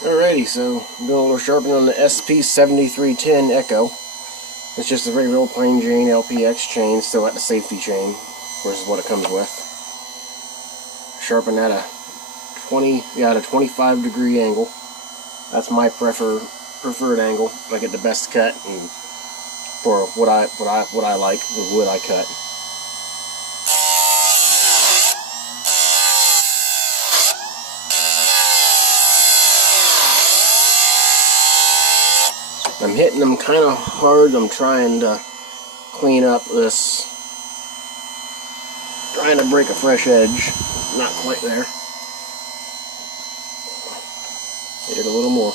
Alrighty, so I'm doing a little sharpening on the cs7310 Echo. It's just a very real plain Jane LPX chain, still at the safety chain, which is what it comes with. Sharpen at a 25-degree angle. That's my preferred angle. I get the best cut and for what I like, the wood I cut. I'm hitting them kind of hard. I'm trying to clean up this, trying to break a fresh edge. Not quite there. Hit it a little more.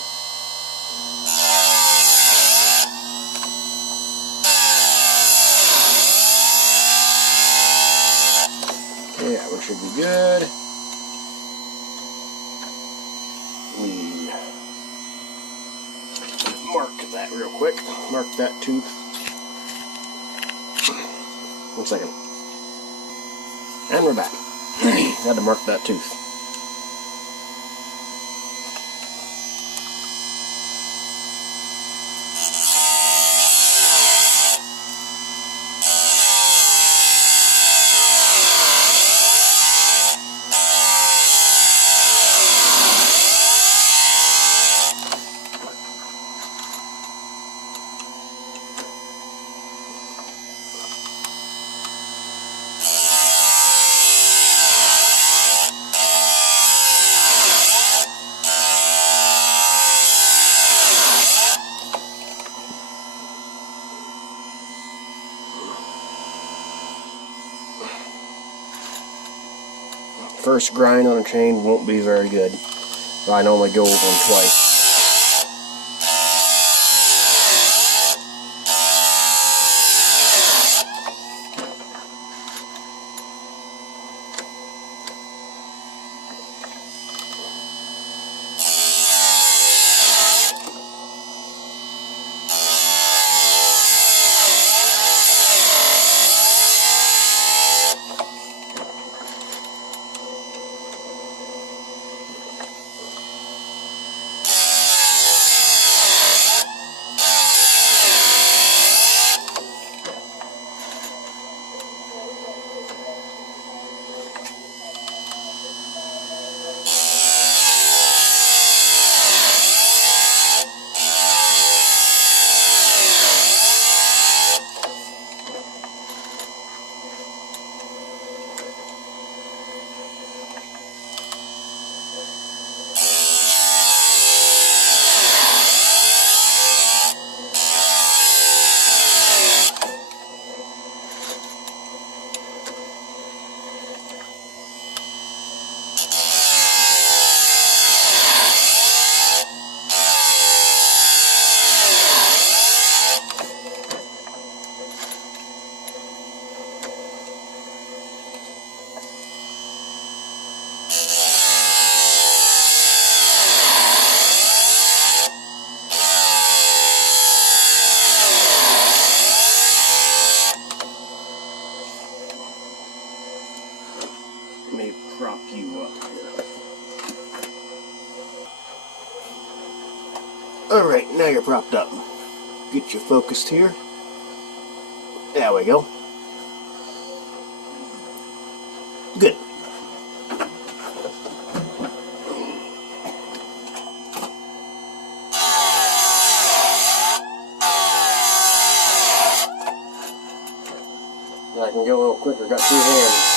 Okay, that one should be good. Mark that real quick. Mark that tooth. 1 second. And we're back. Had to mark that tooth. First grind on a chain won't be very good. So I normally go over them twice. Let me prop you up here. Alright, now you're propped up. Get you focused here. There we go. Good. Now I can go a little quicker, got 2 hands.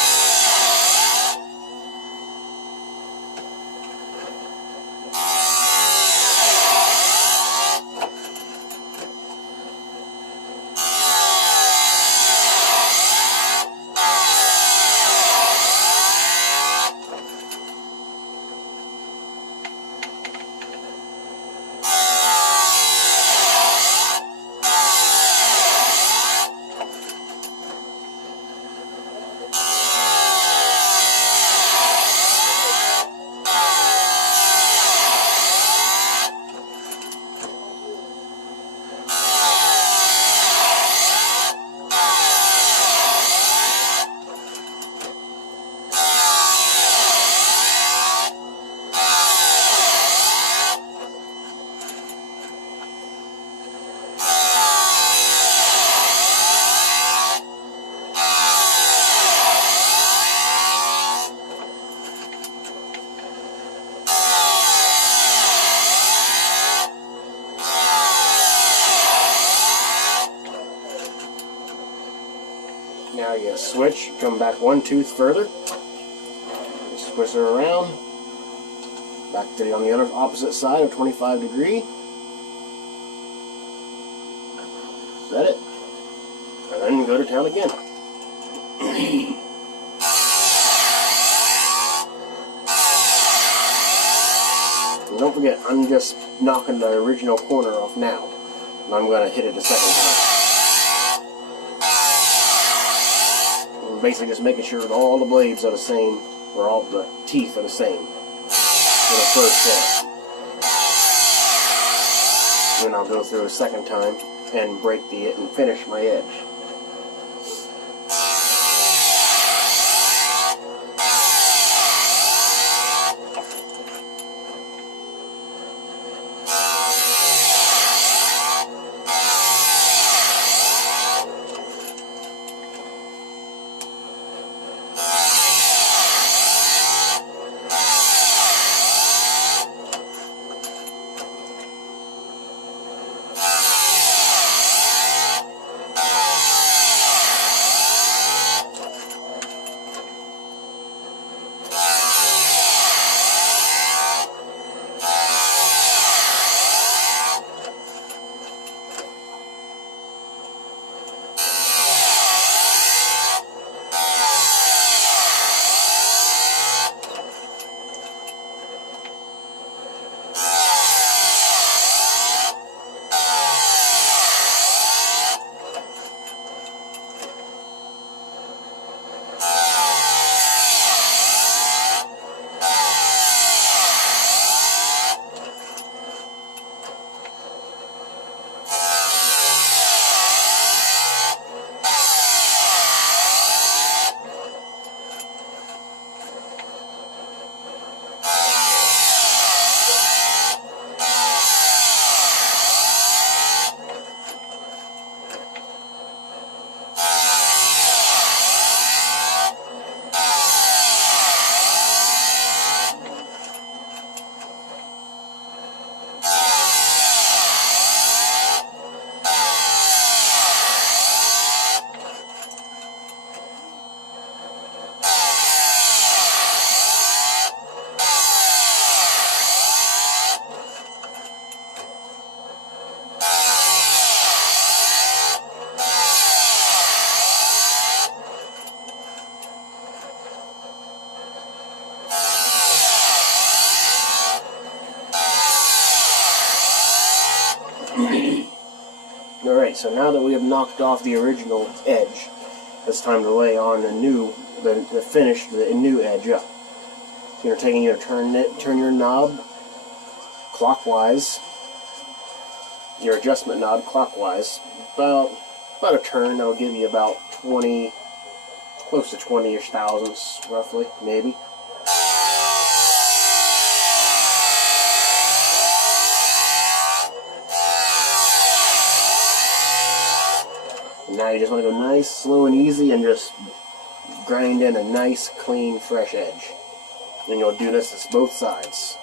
Now you switch, come back one tooth further, twist her around, back to on the other opposite side of 25 degree. Set it, and then go to town again. And don't forget, I'm just knocking the original corner off now, and I'm going to hit it a second time. I'm basically just making sure that all the blades are the same, or all the teeth are the same for the first set. Then I'll go through a second time and break it and finish my edge. Alright, so now that we have knocked off the original edge, it's time to lay on the new, the new edge up. So you're taking your turn your knob clockwise, your adjustment knob clockwise, about a turn. That'll give you about 20, close to 20-ish thousandths, roughly, maybe. Now you just want to go nice, slow, and easy, and just grind in a nice, clean, fresh edge. And you'll do this to both sides.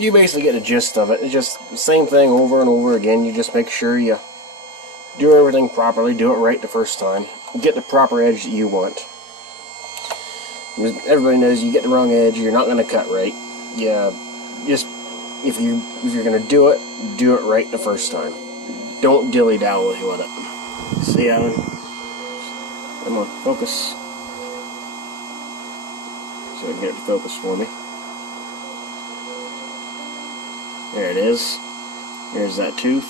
you basically get the gist of it. It's just the same thing over and over again. You just make sure you do everything properly, do it right the first time, get the proper edge that you want. Everybody knows you get the wrong edge, you're not going to cut right. Yeah, just if you're going to do it right the first time. Don't dilly-dally with it. See, I'm on focus. So I can get it to focus for me. There it is. There's that tooth.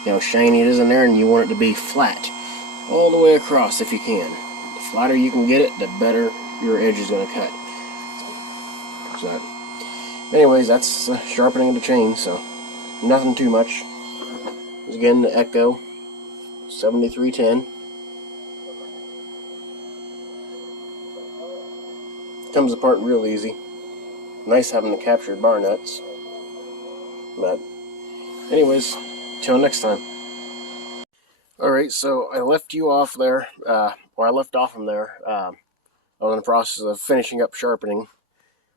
You know how shiny it is in there, and you want it to be flat all the way across if you can. The flatter you can get it, the better your edge is going to cut. So, anyways, that's sharpening of the chain, so nothing too much. Again, the Echo 7310. Comes apart real easy. Nice having the captured bar nuts. But, anyways, till next time. Alright, so I left you off there, or I left off from there. I was in the process of finishing up sharpening.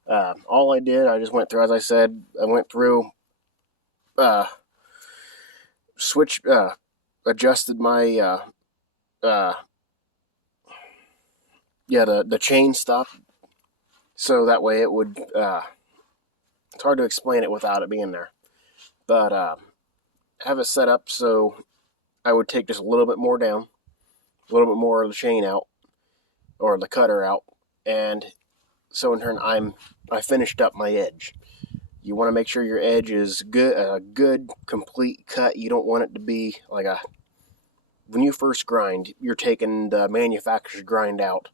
All I did, I just went through, as I said, I went through, adjusted my, the chain stop, so that way it would, it's hard to explain it without it being there, but, have it set up so I would take just a little bit more down, a little bit more of the chain out, or the cutter out, and so in turn I finished up my edge. You want to make sure your edge is good, a good complete cut. You don't want it to be like when you first grind, you're taking the manufacturer's grind out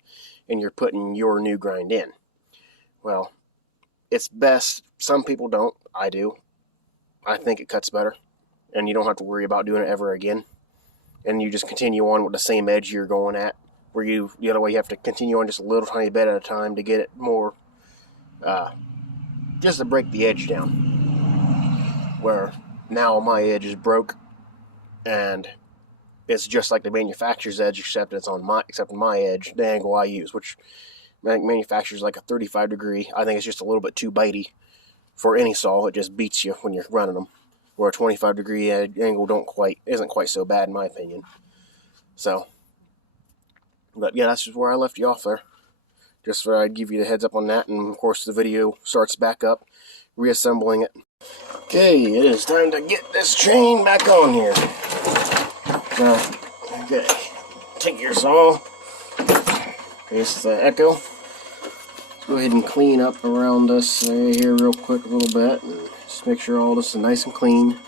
and you're putting your new grind in. Well, it's best, some people don't, I do. I think it cuts better, and you don't have to worry about doing it ever again. And you just continue on with the same edge you're going at, where the other way you have to continue on just a little tiny bit at a time to get it more, just to break the edge down. Where now my edge is broke, and it's just like the manufacturer's edge, except it's on my edge, the angle I use, which manufacturer's like a 35 degree. I think it's just a little bit too bitey for any saw. It just beats you when you're running them. Where a 25 degree angle isn't quite so bad in my opinion. So, but yeah, that's just where I left you off there. Just so I'd give you the heads up on that, and of course the video starts back up, reassembling it. Okay, it is time to get this chain back on here. So, okay, take your saw. Here's the Echo. Let's go ahead and clean up around this area here real quick a little bit, and just make sure all this is nice and clean.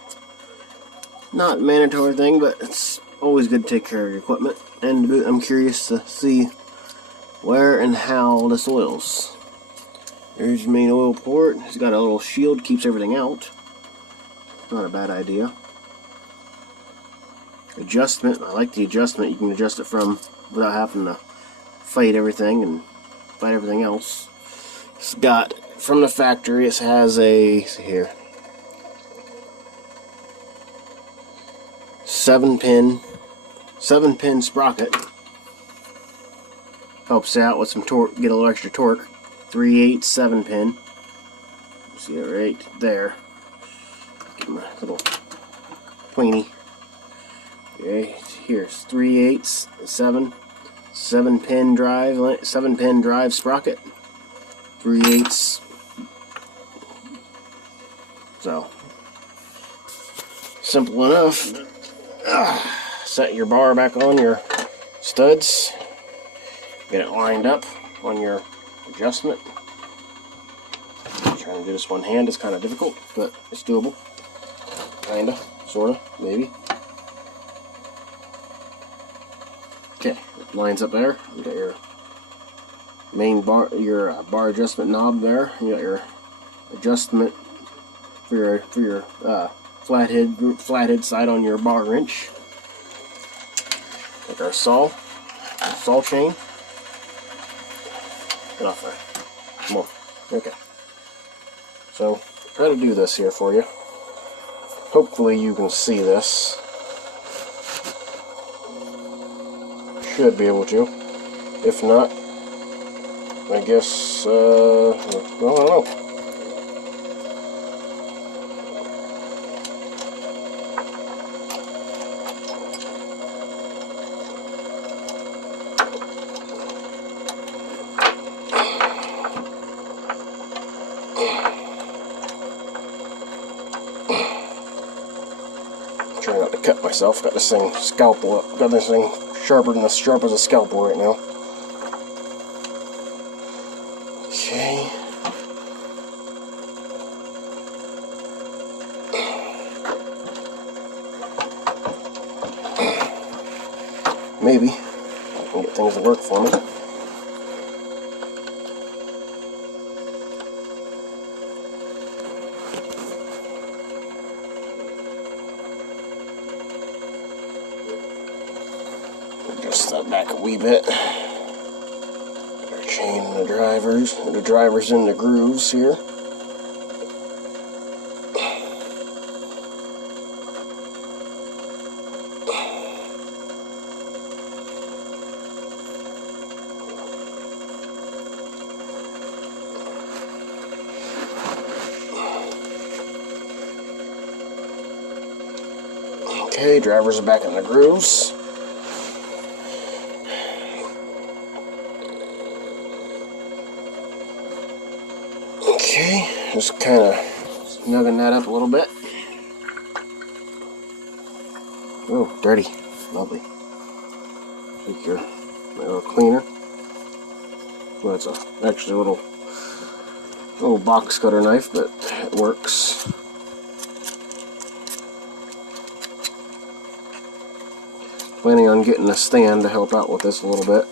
Not a mandatory thing, but it's always good to take care of your equipment. And I'm curious to see where and how this oils. There's your main oil port. It's got a little shield, keeps everything out. Not a bad idea. Adjustment, I like the adjustment. You can adjust it from without having to fight everything and fight everything else. It's got, from the factory, it has a, see here, 7-pin sprocket. Helps out with some torque, get a little extra torque. 3/8 7-pin. See it right there. Get my little pointy. Okay, here's 3/8 7-pin drive, 7-pin drive sprocket. 3/8. So simple enough. Set your bar back on your studs. Get it lined up on your adjustment. Trying to do this one hand is kind of difficult, but it's doable. Kinda, sorta, maybe. Okay, it lines up there. You got your main bar, your bar adjustment knob there. You got your adjustment for your flathead side on your bar wrench. Like our saw chain. Get off there. Come on. Okay. So, try to do this here for you. Hopefully you can see this. Should be able to. If not, I guess, well, I don't know. Trying not to cut myself. Got this thing scalpel. Got this thing sharp as a scalpel right now. Okay. Maybe I can get things to work for me. Adjust that back a wee bit. Chain the drivers in the grooves here. Okay, drivers are back in the grooves. Okay, just kind of snugging that up a little bit. Oh, dirty. Lovely. Take your little cleaner. Well, it's actually a little box cutter knife, but it works. Planning on getting a stand to help out with this a little bit.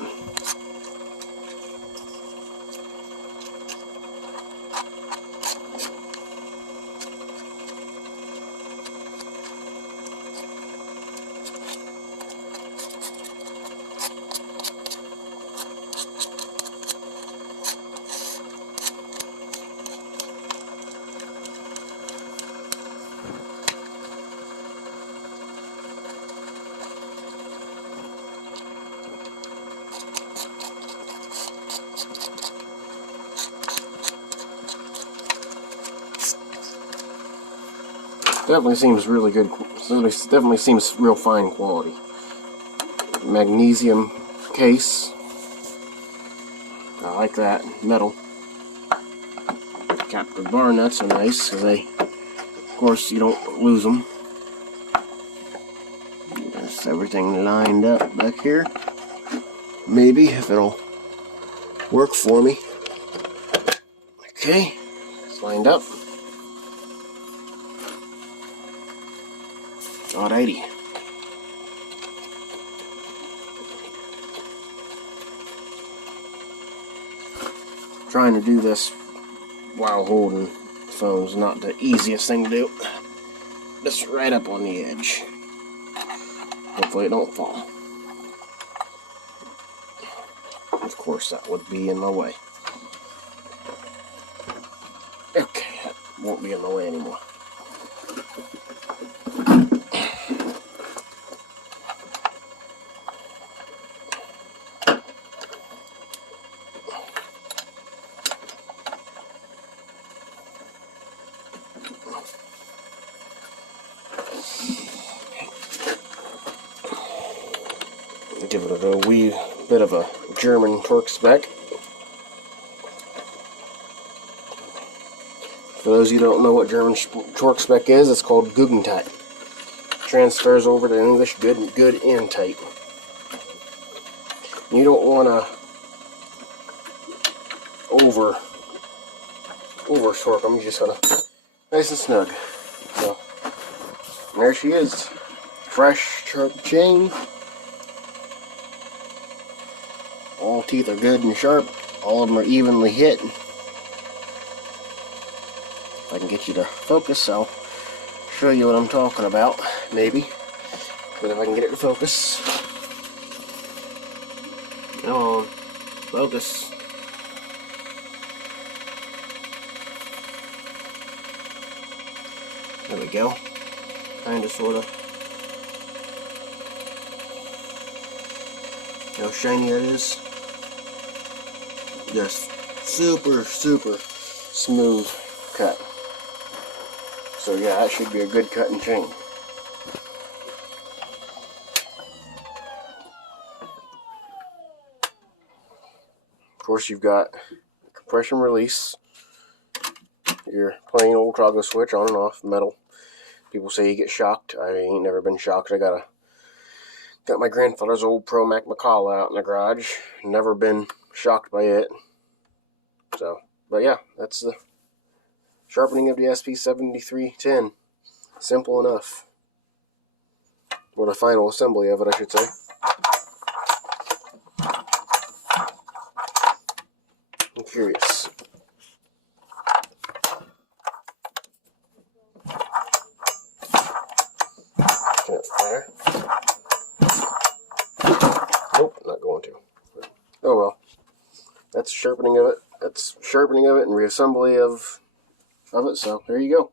Definitely seems really good. Definitely seems real fine quality. Magnesium case. I like that. Metal. Captive bar nuts are nice because of course, you don't lose them. That's everything lined up back here. Maybe if it'll work for me. Okay, it's lined up. Alrighty. Trying to do this while holding the phone is not the easiest thing to do. Just right up on the edge. Hopefully it don't fall. Of course that would be in my way. Okay, that won't be in my way anymore. Give it a wee bit of a German torque spec. For those of you who don't know what German torque spec is, it's called Guggentype. Transfers over to English good and tight. You don't want to over torque them. You just want to nice and snug. So there she is, fresh sharp chain. All teeth are good and sharp. All of them are evenly hit. If I can get you to focus, I'll show you what I'm talking about, maybe. But if I can get it to focus. Come on, focus. There we go. Kinda, sorta. See how shiny that is? Just super smooth cut. So yeah, that should be a good cutting chain. Of course, you've got compression release, your plain old toggle switch on and off, metal. People say you get shocked. I ain't never been shocked. I got my grandfather's old Pro Mac McCall out in the garage. Never been shocked by it. So, but yeah, that's the sharpening of the cs7310. Simple enough. Or the final assembly of it, I should say. I'm curious. There. Nope, not going to. Oh well. That's sharpening of it. That's sharpening of it and reassembly of it. So there you go.